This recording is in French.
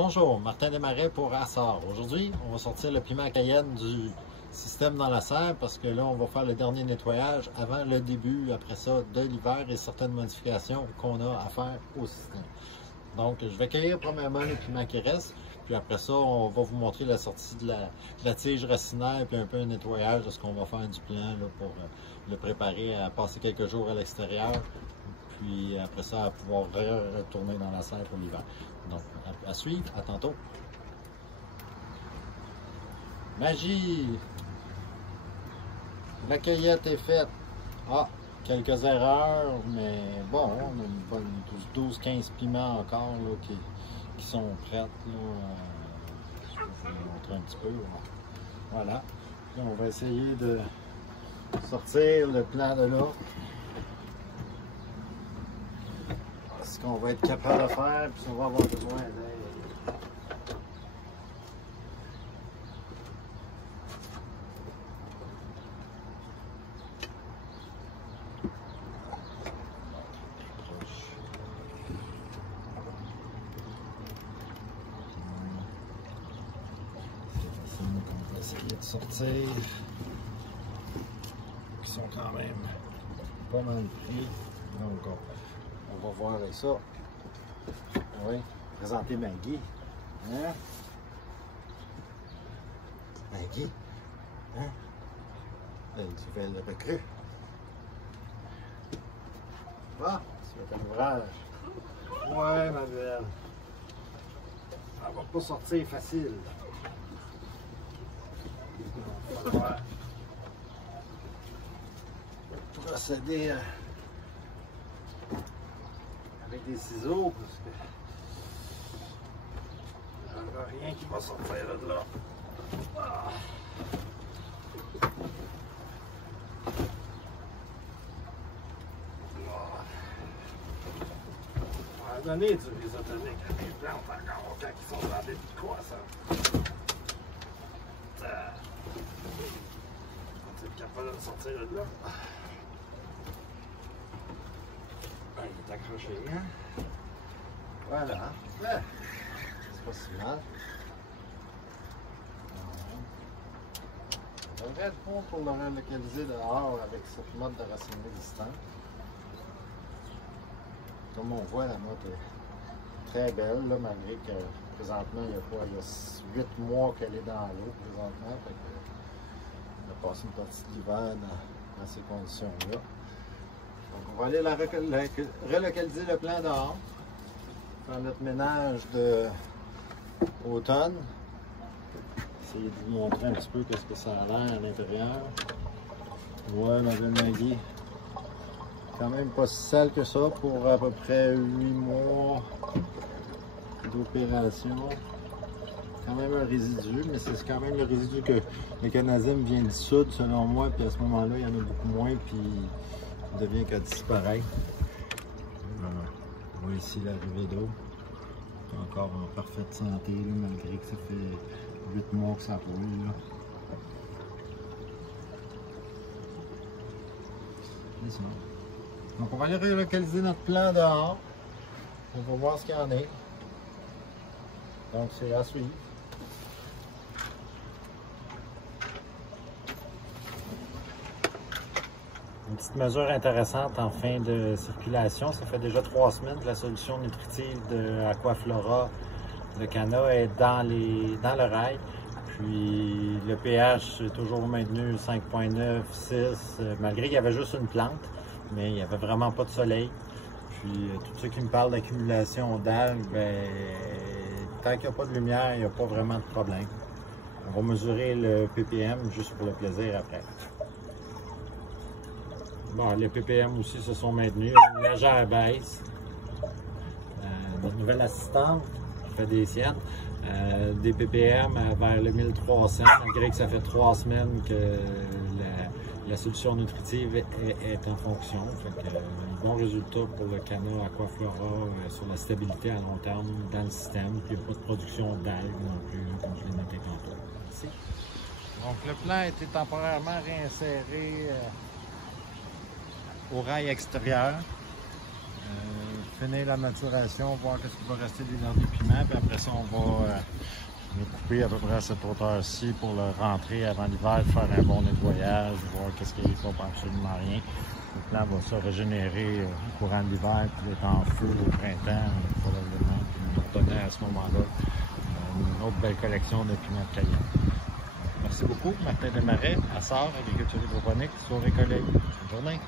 Bonjour, Martin Desmarais pour Assar. Aujourd'hui, on va sortir le piment cayenne du système dans la serre parce que là, on va faire le dernier nettoyage avant le début, après ça, de l'hiver et certaines modifications qu'on a à faire au système. Donc, je vais cueillir premièrement les piments qui restent, puis après ça, on va vous montrer la sortie de la tige racinaire, puis un peu un nettoyage de ce qu'on va faire du plant là, pour le préparer à passer quelques jours à l'extérieur. Puis après ça, à pouvoir retourner dans la serre pour l'hiver. Donc, à suivre, à tantôt. Magie! La cueillette est faite. Ah, quelques erreurs, mais bon, on a une bonne 12-15 piments encore là, qui sont prêtes. Là. Je vais vous montrer un petit peu. Voilà. Là, on va essayer de sortir le plant de là. Ce qu'on va être capable de faire, puis on va avoir besoin d'aide. On va essayer de sortir. Qui sont quand même pas mal pris. Donc, on va voir avec ça. Oui, présenter Maggie. Hein? Maggie? Hein? Une nouvelle recrue. Ah, c'est un ouvrage. Ouais, ma belle. Ça va pas sortir facile. On va falloir procéder avec des ciseaux parce que il n'y a rien qui va sortir de là. Ah. À un moment donné, tu les autoniques à des plantes encore quand ils sont dans des petites croissants. Tu es capable de sortir de là. Ah, il est accroché, hein? Voilà. Ah, c'est pas si mal. Ça devrait être bon pour le relocaliser dehors avec cette mode de racine résistante. Comme on voit, la mode est très belle, là, malgré que présentement, il y a 8 mois qu'elle est dans l'eau présentement. Fait que, on a passé une partie de l'hiver dans ces conditions-là. Donc, on va aller relocaliser le plant dehors, faire notre ménage d'automne. Essayer de vous montrer un petit peu qu'est-ce que ça a l'air à l'intérieur. Ouais, ma belle Maggie. Quand même pas si sale que ça pour à peu près 8 mois d'opération. Quand même un résidu, mais c'est quand même le résidu que le canazime vient dissoudre selon moi, puis à ce moment-là, il y en a beaucoup moins, puis il devient qu'à disparaître. On voit ici l'arrivée d'eau. Encore en parfaite santé, là, malgré que ça fait 8 mois que ça roule. Là. C'est ça. Donc on va aller relocaliser notre plant dehors. On va voir ce qu'il y en est. Donc c'est à suivre. Une petite mesure intéressante en fin de circulation. Ça fait déjà 3 semaines que la solution nutritive de Aquaflora de Cana est dans le rail. Puis le pH est toujours maintenu 5,9, 6, malgré qu'il y avait juste une plante, mais il n'y avait vraiment pas de soleil. Puis tous ceux qui me parlent d'accumulation d'algues, ben, tant qu'il n'y a pas de lumière, il n'y a pas vraiment de problème. On va mesurer le ppm juste pour le plaisir après. Bon, les ppm aussi se sont maintenus, une légère baisse. Notre nouvelle assistante fait des siennes, des ppm vers le 1300, malgré que ça fait 3 semaines que la solution nutritive est en fonction. Fait que, un bon résultat pour le Cana Aquaflora sur la stabilité à long terme dans le système. Puis il n'y a pas de production d'algues non plus, comme je l'ai noté tantôt. Ici. Donc le plant a été temporairement réinséré au rail extérieur. finir la maturation, voir ce qui va rester des derniers piments. Puis après ça, on va le couper à peu près à cette hauteur-ci pour le rentrer avant l'hiver, faire un bon nettoyage, voir qu'est-ce qu'il n'y a pas absolument rien. Le plant va se régénérer au courant de l'hiver, puis être en feu au printemps, probablement. Puis nous donner à ce moment-là une autre belle collection de piments de Cayenne. Merci beaucoup, Martin Desmarais, Assar, Agriculture hydroponique, sur Récollet. Bonne journée!